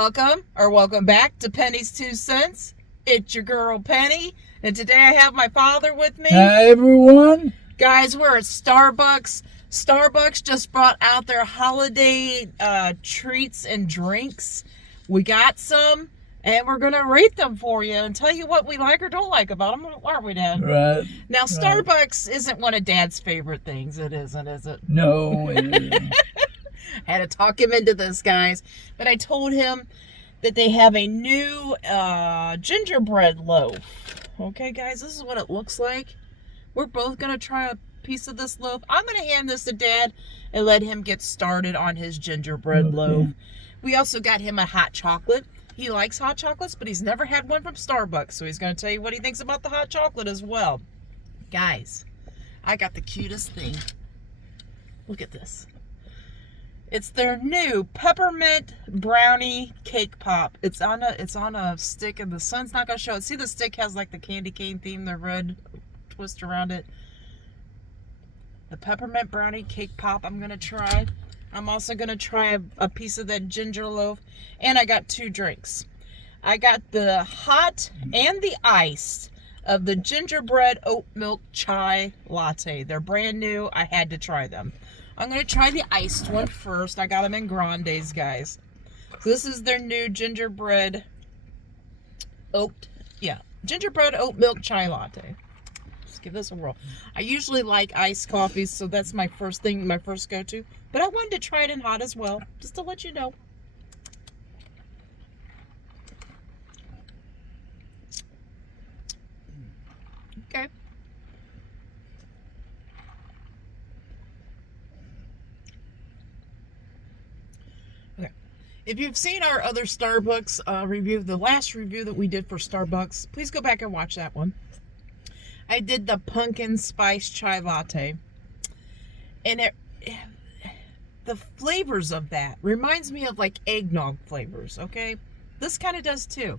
Welcome back to Penny's 2 Cents. It's your girl Penny, and today I have my father with me. Hi everyone. Guys, we're at Starbucks. Starbucks just brought out their holiday treats and drinks. We got some, and we're going to rate them for you and tell you what we like or don't like about them, aren't we, Dad? Right. Now, Starbucks isn't one of Dad's favorite things. It isn't, is it? No, it isn't. I had to talk him into this, guys. But I told him that they have a new gingerbread loaf. Okay, guys, this is what it looks like. We're both going to try a piece of this loaf. I'm going to hand this to Dad and let him get started on his gingerbread loaf. We also got him a hot chocolate. He likes hot chocolates, but he's never had one from Starbucks, so he's going to tell you what he thinks about the hot chocolate as well. Guys, I got the cutest thing. Look at this. It's their new Peppermint Brownie Cake Pop. It's on a stick, and the sun's not going to show it. See, the stick has like the candy cane theme, the red twist around it. The Peppermint Brownie Cake Pop I'm going to try. I'm also going to try a piece of that ginger loaf. And I got 2 drinks. I got the hot and the iced of the Gingerbread Oatmilk Chai Latte. They're brand new. I had to try them. I'm going to try the iced one first. I got them in grandes, guys. So this is their new gingerbread gingerbread oat milk chai latte. Let's give this a whirl. I usually like iced coffees, so that's my first go-to. But I wanted to try it in hot as well, just to let you know. Okay. If you've seen our other Starbucks review, the last review that we did for Starbucks, please go back and watch that one. I did the pumpkin spice chai latte. And the flavors of that reminds me of like eggnog flavors, okay? This kind of does too.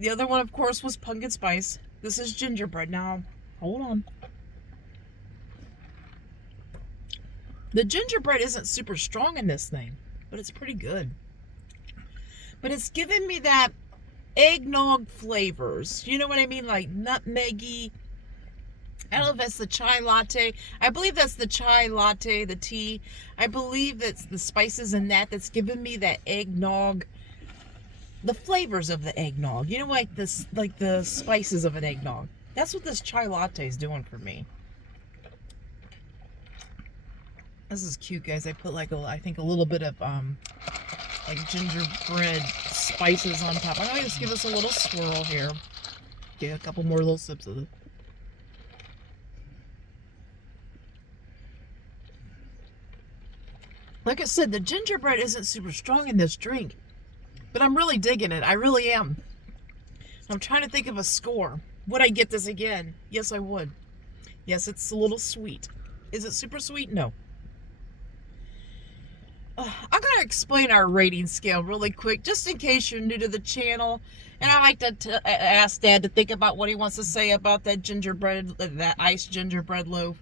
The other one, of course, was pumpkin spice. This is gingerbread. Now, hold on. The gingerbread isn't super strong in this thing, but it's pretty good. But it's giving me that eggnog flavors. You know what I mean? Like nutmeggy. I don't know if that's the chai latte. I believe that's the chai latte, the tea. I believe that's the spices in that's giving me that eggnog. The flavors of the eggnog. You know, like this, like the spices of an eggnog. That's what this chai latte is doing for me. This is cute, guys. I put like I think a little bit of like gingerbread spices on top. I'm gonna just give us a little swirl here. Get a couple more little sips of it. Like I said, the gingerbread isn't super strong in this drink, but I'm really digging it. I really am. I'm trying to think of a score. Would I get this again? Yes, I would. Yes, it's a little sweet. Is it super sweet? No. I'm going to explain our rating scale really quick, just in case you're new to the channel. And I like to ask Dad to think about what he wants to say about that gingerbread, that iced gingerbread loaf,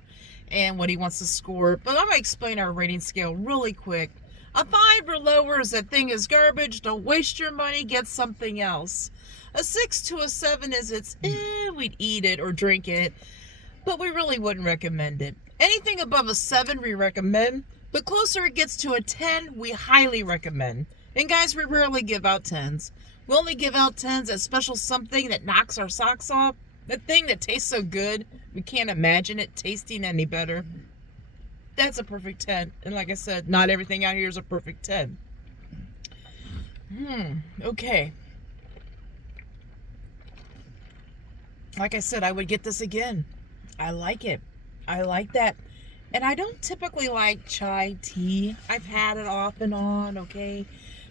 and what he wants to score. But I'm going to explain our rating scale really quick. A 5 or lower is that thing is garbage. Don't waste your money. Get something else. A 6 to a 7 is we'd eat it or drink it, but we really wouldn't recommend it. Anything above a 7 we recommend. The closer it gets to a 10, we highly recommend. And guys, we rarely give out 10s. We only give out 10s at special something that knocks our socks off. That thing that tastes so good, we can't imagine it tasting any better. That's a perfect 10. And like I said, not everything out here is a perfect 10. Okay. Like I said, I would get this again. I like it. I like that. And I don't typically like chai tea. I've had it off and on, okay?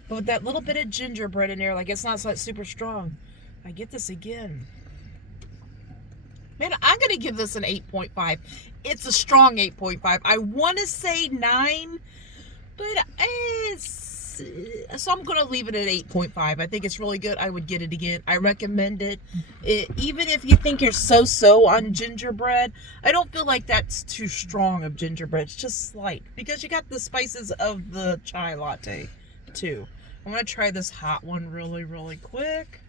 But with that little bit of gingerbread in there, like it's not super strong. I get this again. Man, I'm going to give this an 8.5. It's a strong 8.5. I want to say 9, but so I'm going to leave it at 8.5. I think it's really good. I would get it again. I recommend it. Even if you think you're so-so on gingerbread, I don't feel like that's too strong of gingerbread. It's just slight because you got the spices of the chai latte too. I'm going to try this hot one really, really quick.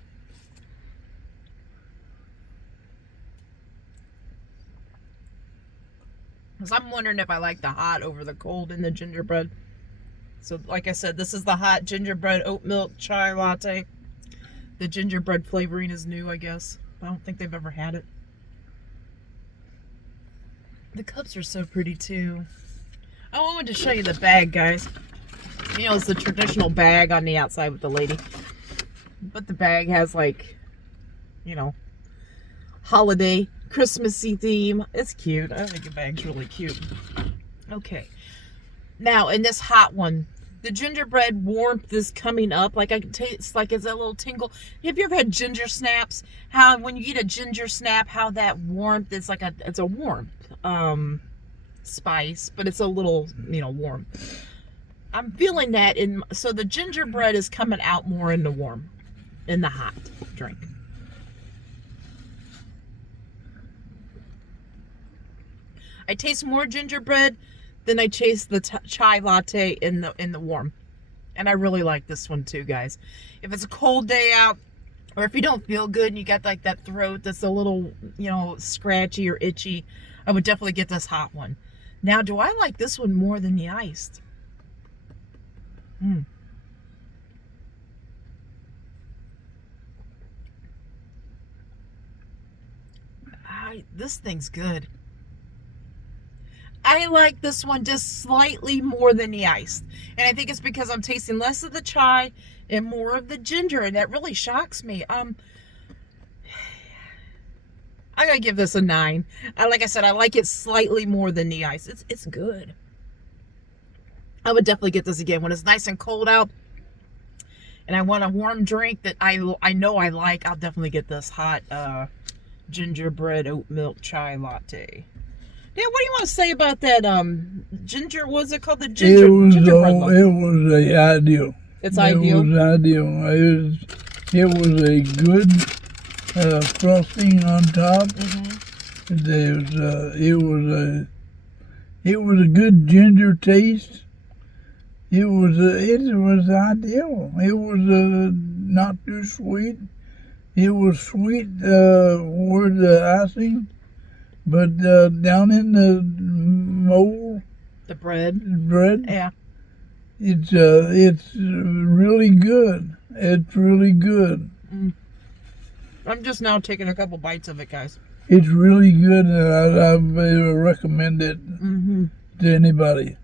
Because I'm wondering if I like the hot over the cold in the gingerbread. So, like I said, this is the hot gingerbread oat milk chai latte. The gingerbread flavoring is new, I guess. I don't think they've ever had it. The cups are so pretty, too. I wanted to show you the bag, guys. You know, it's the traditional bag on the outside with the lady. But the bag has, like, you know, holiday, Christmassy theme. It's cute. I think the bag's really cute. Okay. Now, in this hot one, the gingerbread warmth is coming up. Like, I can taste, like, it's a little tingle. Have you ever had ginger snaps? How, when you eat a ginger snap, how that warmth is like it's a warmth spice, but it's a little, you know, warm. I'm feeling that so the gingerbread is coming out more in the hot drink. I taste more gingerbread than I taste the chai latte in the warm. And I really like this one too, guys. If it's a cold day out, or if you don't feel good and you got like that throat that's a little, you know, scratchy or itchy, I would definitely get this hot one. Now, do I like this one more than the iced? This thing's good. I like this one just slightly more than the iced. And I think it's because I'm tasting less of the chai and more of the ginger. And that really shocks me. I'm going to give this a 9. Like I said, I like it slightly more than the iced. It's good. I would definitely get this again when it's nice and cold out. And I want a warm drink that I know I like. I'll definitely get this hot gingerbread oat milk chai latte. Dan, what do you want to say about that ginger? What's it called? The gingerbread latte. It was ideal. It's ideal. It was ideal. It was a good frosting on top. It was a good ginger taste. It was ideal. It was not too sweet. It was sweet where the icing, but down in the mold, the bread, yeah, it's really good. It's really good. I'm just now taking a couple bites of it, guys. It's really good, and I recommend it to anybody.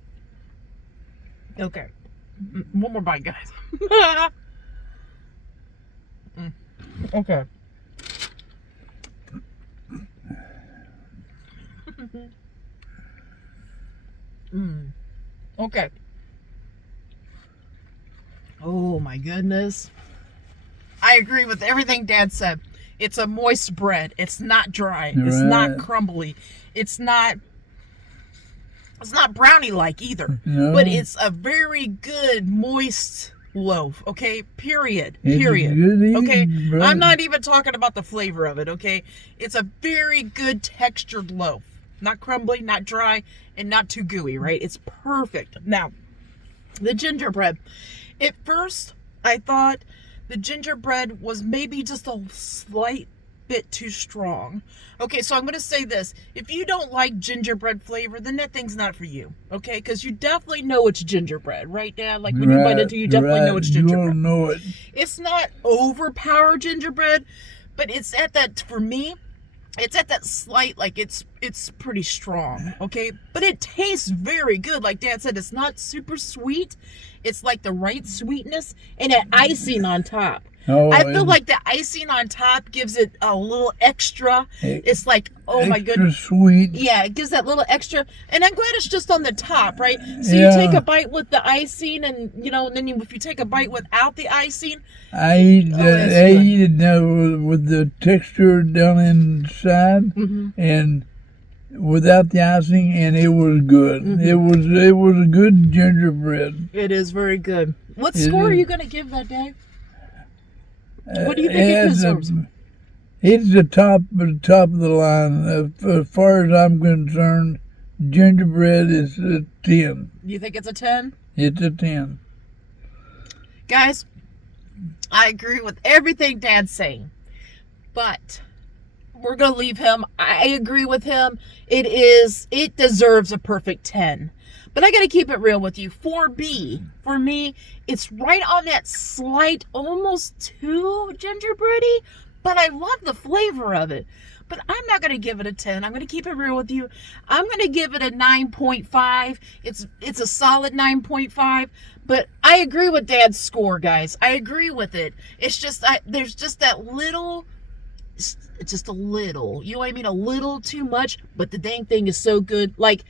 Okay, one more bite, guys. Okay. Okay. Oh my goodness. I agree with everything Dad said. It's a moist bread. It's not dry. Right. It's not crumbly. It's not brownie-like either. No. But it's a very good moist loaf, okay? Period. Okay? Bread. I'm not even talking about the flavor of it, okay? It's a very good textured loaf. Not crumbly, not dry, and not too gooey, right? It's perfect. Now, the gingerbread. At first, I thought the gingerbread was maybe just a slight bit too strong. Okay, so I'm going to say this. If you don't like gingerbread flavor, then that thing's not for you. Okay, because you definitely know it's gingerbread, right, Dad? Like when you bite into it, you definitely know it's gingerbread. You'll know it. It's not overpowered gingerbread, but it's at that, for me, it's at that slight, like it's pretty strong, okay? But it tastes very good. Like Dad said, it's not super sweet. It's like the right sweetness and that icing on top. Oh, I feel like the icing on top gives it a little extra. It's like, oh my goodness. Sweet. Yeah, it gives that little extra. And I'm glad it's just on the top, right? So you take a bite with the icing and, you know, then if you take a bite without the icing. I eat it now with the texture down inside and without the icing, and it was good. It was a good gingerbread. It is very good. What score are you going to give that, Dave? What do you think it deserves? It's the top of the line. As far as I'm concerned, gingerbread is a 10. You think it's a 10? It's a 10. Guys, I agree with everything Dad's saying, but we're going to leave him. I agree with him. It deserves a perfect 10. But I got to keep it real with you. 4B, for me, it's right on that slight, almost too gingerbready, but I love the flavor of it. But I'm not going to give it a 10. I'm going to keep it real with you. I'm going to give it a 9.5. It's a solid 9.5. But I agree with Dad's score, guys. I agree with it. It's just, there's just that little, just a little, you know what I mean? A little too much, but the dang thing is so good. Like,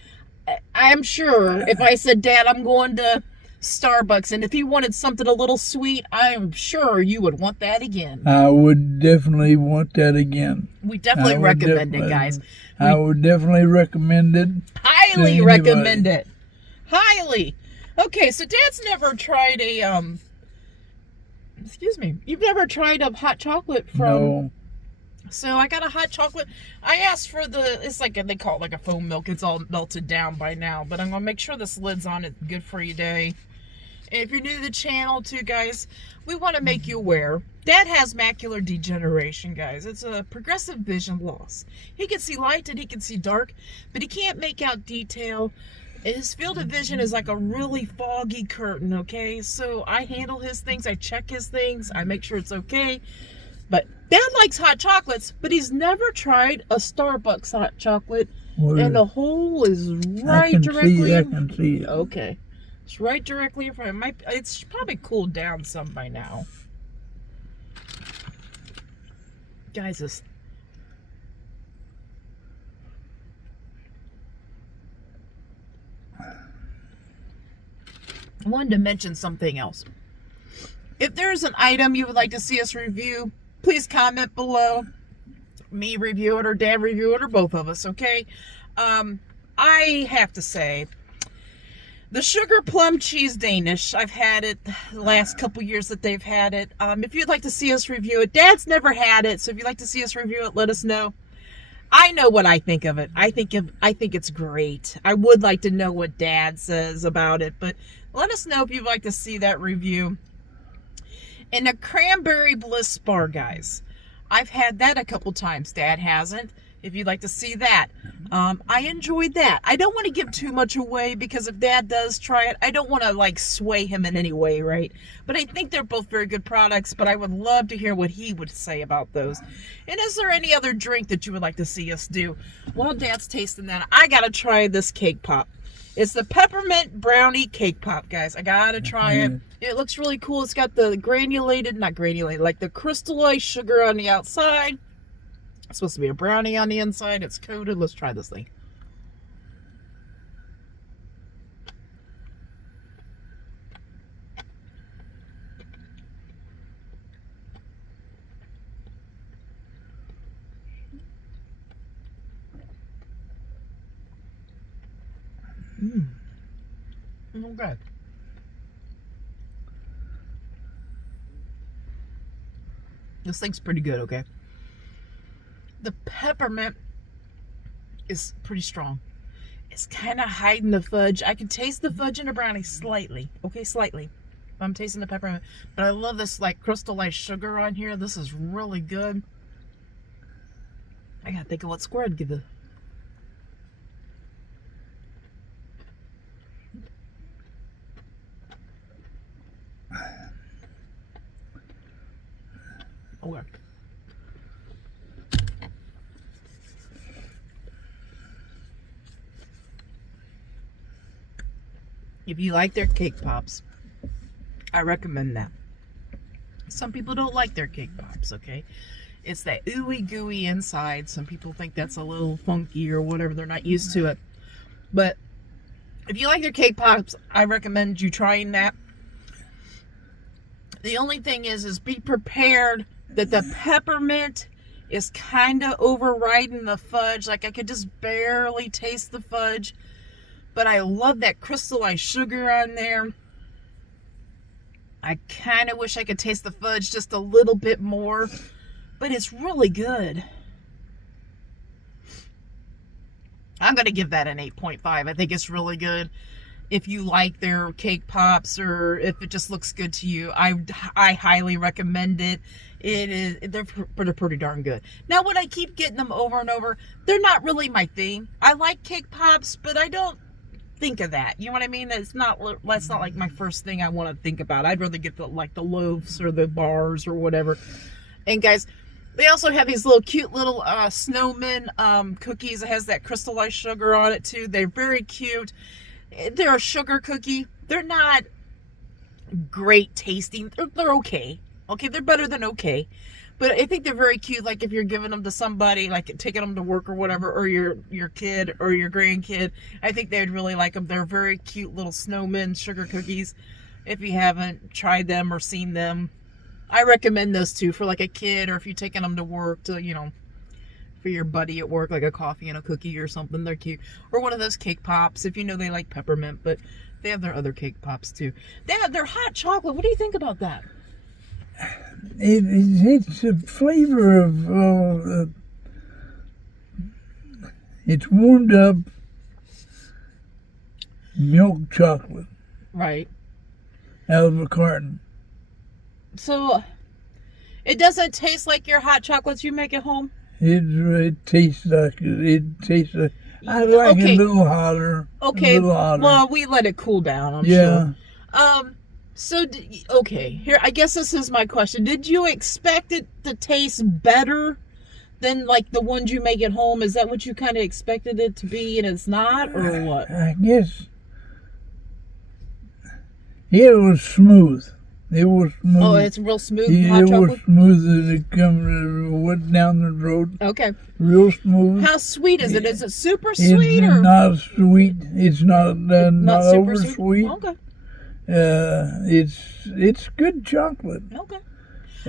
I'm sure if I said, Dad, I'm going to Starbucks, and if he wanted something a little sweet, I'm sure you would want that again. I would definitely want that again. We definitely recommend it, guys. I would definitely recommend it. Highly recommend it. Highly. Okay, so Dad's never tried a, excuse me, you've never tried a hot chocolate from... No. So I got a hot chocolate. I asked for it's like, they call it like a foam milk. It's all melted down by now, but I'm going to make sure this lid's on it. Good for you day. And if you're new to the channel too, guys, we want to make you aware. Dad has macular degeneration, guys. It's a progressive vision loss. He can see light and he can see dark, but he can't make out detail. His field of vision is like a really foggy curtain, okay? So I handle his things. I check his things. I make sure it's okay. But Dad likes hot chocolates, but he's never tried a Starbucks hot chocolate. And the hole is right directly. I can see it. Okay. It's right directly in front of him. It's probably cooled down some by now. Guys, this... I wanted to mention something else. If there's an item you would like to see us review, please comment below. Me review it or Dad review it or both of us, okay? I have to say, the sugar plum cheese Danish, I've had it the last couple years that they've had it. If you'd like to see us review it, Dad's never had it, so if you'd like to see us review it, let us know. I know what I think of it. I think it's great. I would like to know what Dad says about it, but let us know if you'd like to see that review. And the cranberry bliss bar, guys. I've had that a couple times. Dad hasn't. If you'd like to see that. I enjoyed that. I don't want to give too much away because if Dad does try it, I don't want to like sway him in any way, right? But I think they're both very good products, but I would love to hear what he would say about those. And is there any other drink that you would like to see us do? While Dad's tasting that, I got to try this cake pop. It's the Peppermint Brownie Cake Pop, guys. I gotta try it. It looks really cool. It's got the not granulated, like the crystallized sugar on the outside. It's supposed to be a brownie on the inside. It's coated. Let's try this thing. Okay. This thing's pretty good, okay? The peppermint is pretty strong. It's kind of hiding the fudge. I can taste the fudge in the brownie slightly. Okay, slightly. I'm tasting the peppermint. But I love this like crystallized sugar on here. This is really good. I gotta think of what score I'd give it. Okay. If you like their cake pops, I recommend that. Some people don't like their cake pops, okay? It's that ooey gooey inside. Some people think that's a little funky or whatever. They're not used to it. But if you like their cake pops, I recommend you trying that. The only thing is be prepared that the peppermint is kind of overriding the fudge. Like I could just barely taste the fudge. But I love that crystallized sugar on there. I kind of wish I could taste the fudge just a little bit more. But it's really good. I'm going to give that an 8.5. I think it's really good. if you like their cake pops or if it just looks good to you, I highly recommend it. They're pretty darn good. Now, when I keep getting them over and over, they're not really my thing. I like cake pops, but I don't think of that. You know what I mean? That's not like my first thing I want to think about. I'd rather get the loaves or the bars or whatever. And guys, they also have these little cute little snowman cookies. It has that crystallized sugar on it too. They're very cute. They're a sugar cookie. They're not great tasting. They're okay. Okay, they're better than okay. But I think they're very cute. Like if you're giving them to somebody, like taking them to work or whatever, or your kid or your grandkid, I think they'd really like them. They're very cute little snowman sugar cookies. If you haven't tried them or seen them, I recommend those two for like a kid, or if you're taking them to work to, for your buddy at work, like a coffee and a cookie or something. They're cute. Or one of those cake pops, if you know they like peppermint, but they have their other cake pops too. They have their hot chocolate. What do you think about that? It's a flavor of it's warmed up milk chocolate, right, out of a carton. So it doesn't taste like your hot chocolates you make at home. It tastes like it tastes like. I like it a little hotter. Okay. A little hotter. Well, we let it cool down. I'm sure. So, here, I guess this is my question. Did you expect it to taste better than, like, the ones you make at home? Is that what you kind of expected it to be and it's not, or what? I guess. Yeah, it was smooth. It was smooth. Oh, it's real smooth hot chocolate? It was smooth as it went down the road. Okay. Real smooth. How sweet is it? Is it super sweet? It's not sweet. It's not super over sweet. Okay. It's good chocolate. Okay.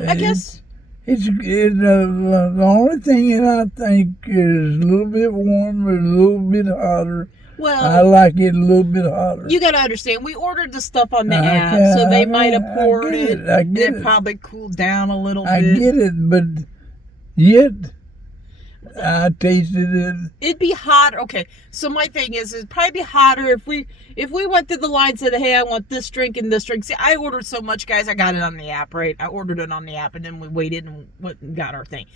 I guess. The only thing that I think is a little bit warmer, a little bit hotter. Well, I like it a little bit hotter. You got to understand, we ordered the stuff on the app, so they might have poured it. It probably cooled down a little bit. I get it, but yet I tasted it. It'd be hot. Okay, so my thing is, it'd probably be hotter if we went through the line and said, hey, I want this drink and this drink. See, I ordered so much, guys. I got it on the app, right? I ordered it on the app, and then we waited and went and got our thing.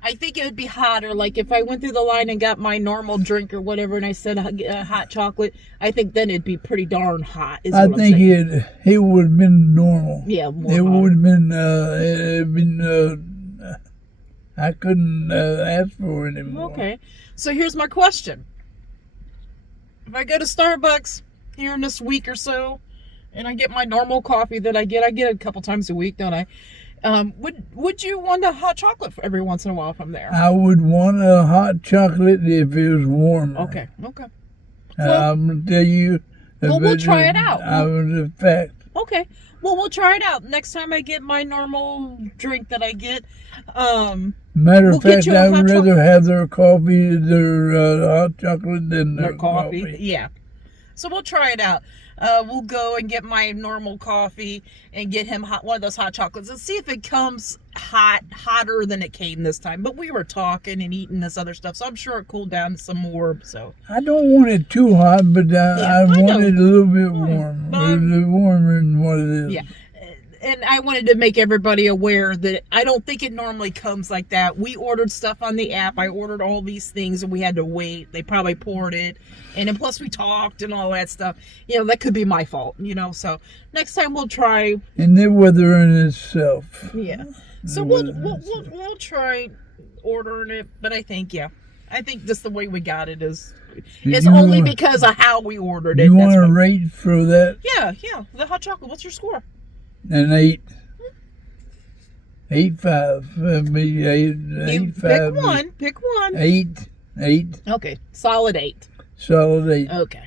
I think it would be hotter. Like if I went through the line and got my normal drink or whatever, and I said hot chocolate, I think then it'd be pretty darn hot. I think it would have been normal. Yeah, it would have been. I couldn't ask for it anymore. Okay, so here's my question: if I go to Starbucks here in this week or so, and I get my normal coffee that I get a couple times a week, don't I? Would you want a hot chocolate every once in a while from there? I would want a hot chocolate if it was warmer. Okay. Well, I'm going to tell you. Well, we'll try it out. I was a fact. Okay. Well, we'll try it out. Next time I get my normal drink that I get. Matter of fact, I would rather have their coffee, their hot chocolate than their coffee. Yeah. So we'll try it out. We'll go and get my normal coffee and get him one of those hot chocolates and see if it comes hotter than it came this time. But we were talking and eating this other stuff, so I'm sure it cooled down some more. So I don't want it too hot, but I want it a little bit warm. A little warmer than what it is. Yeah. And I wanted to make everybody aware that I don't think it normally comes like that. We ordered stuff on the app. I ordered all these things and we had to wait. They probably poured it. And then plus we talked and all that stuff. That could be my fault, So next time we'll try. And the weather in itself. Yeah. So we'll try ordering it. But I think just the way we got it is only because of how we ordered it. You want a rate for that? Yeah. The hot chocolate. What's your score? An 8. 8.5. 8.5. Pick one. 8. Okay. Solid 8. Solid 8. Okay.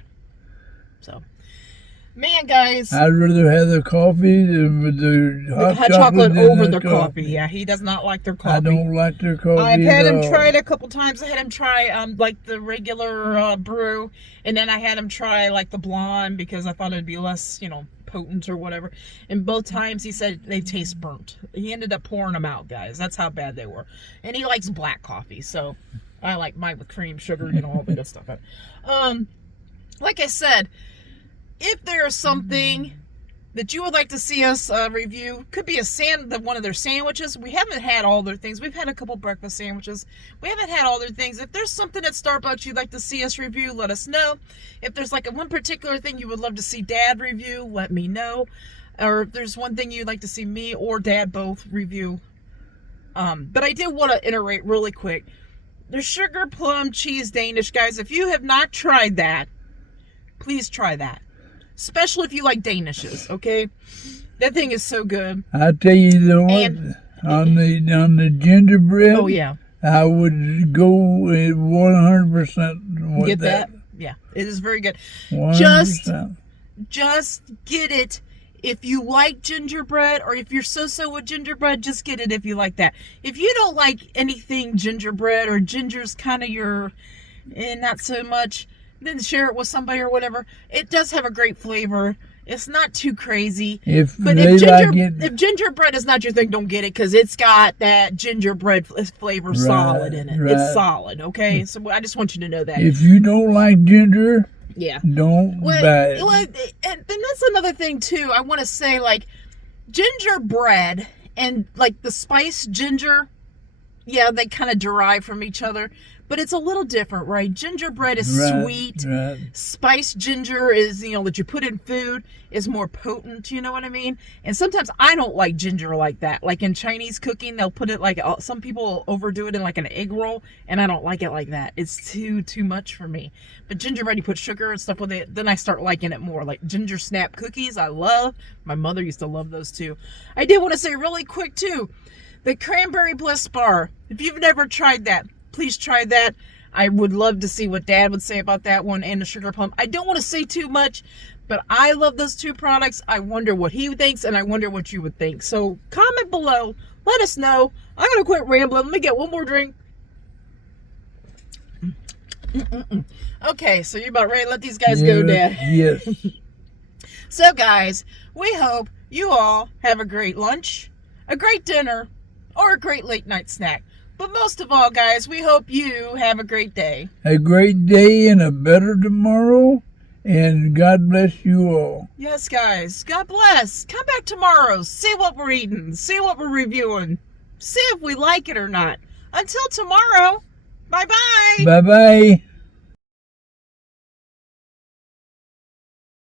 So, man, guys. I'd rather have the coffee than the hot chocolate over their coffee. Yeah, he does not like their coffee. I don't like their coffee. I've had him try it a couple times. I had him try like the regular brew, and then I had him try like the blonde because I thought it'd be less, potent or whatever. And both times he said they taste burnt. He ended up pouring them out, guys. That's how bad they were. And he likes black coffee, so I like mine with cream, sugar, all the good stuff. Like I said, if there is something that you would like to see us review, could be one of their sandwiches. We haven't had all their things. We've had a couple breakfast sandwiches. We haven't had all their things. If there's something at Starbucks you'd like to see us review, let us know. If there's like one particular thing you would love to see Dad review, let me know. Or if there's one thing you'd like to see me or Dad both review. But I did want to iterate really quick. The sugar plum cheese Danish, guys. If you have not tried that, please try that. Especially if you like Danishes, okay? That thing is so good. I tell you the one on the gingerbread. Oh yeah, I would go 100% with get that. Yeah, it is very good. 100%. Just get it if you like gingerbread, or if you're so with gingerbread. Just get it if you like that. If you don't like anything gingerbread, or ginger's kind of your, not so much, then share it with somebody or whatever. It does have a great flavor. It's not too crazy. If gingerbread is not your thing, don't get it, because it's got that gingerbread flavor solid in it. Right. It's solid, okay? So I just want you to know that. If you don't like ginger, don't buy it. And that's another thing, too. I want to say, like, gingerbread and, like, the spiced ginger, they kind of derive from each other. But it's a little different, right? Gingerbread is sweet. Right. Spiced ginger is, that you put in food, is more potent, you know what I mean? And sometimes I don't like ginger like that. Like in Chinese cooking, they'll put it like, some people overdo it in like an egg roll, and I don't like it like that. It's too much for me. But gingerbread, you put sugar and stuff with it, then I start liking it more. Like ginger snap cookies, I love. My mother used to love those too. I did want to say really quick too, the Cranberry Bliss bar. If you've never tried that, please try that. I would love to see what Dad would say about that one and the sugar plum. I don't want to say too much, but I love those two products. I wonder what he thinks, and I wonder what you would think. So comment below. Let us know. I'm going to quit rambling. Let me get one more drink. Okay, so you're about ready to let these guys go, Dad? Yes. So, guys, we hope you all have a great lunch, a great dinner, or a great late night snack. But most of all, guys, we hope you have a great day. A great day and a better tomorrow. And God bless you all. Yes, guys. God bless. Come back tomorrow. See what we're eating. See what we're reviewing. See if we like it or not. Until tomorrow, bye-bye. Bye-bye.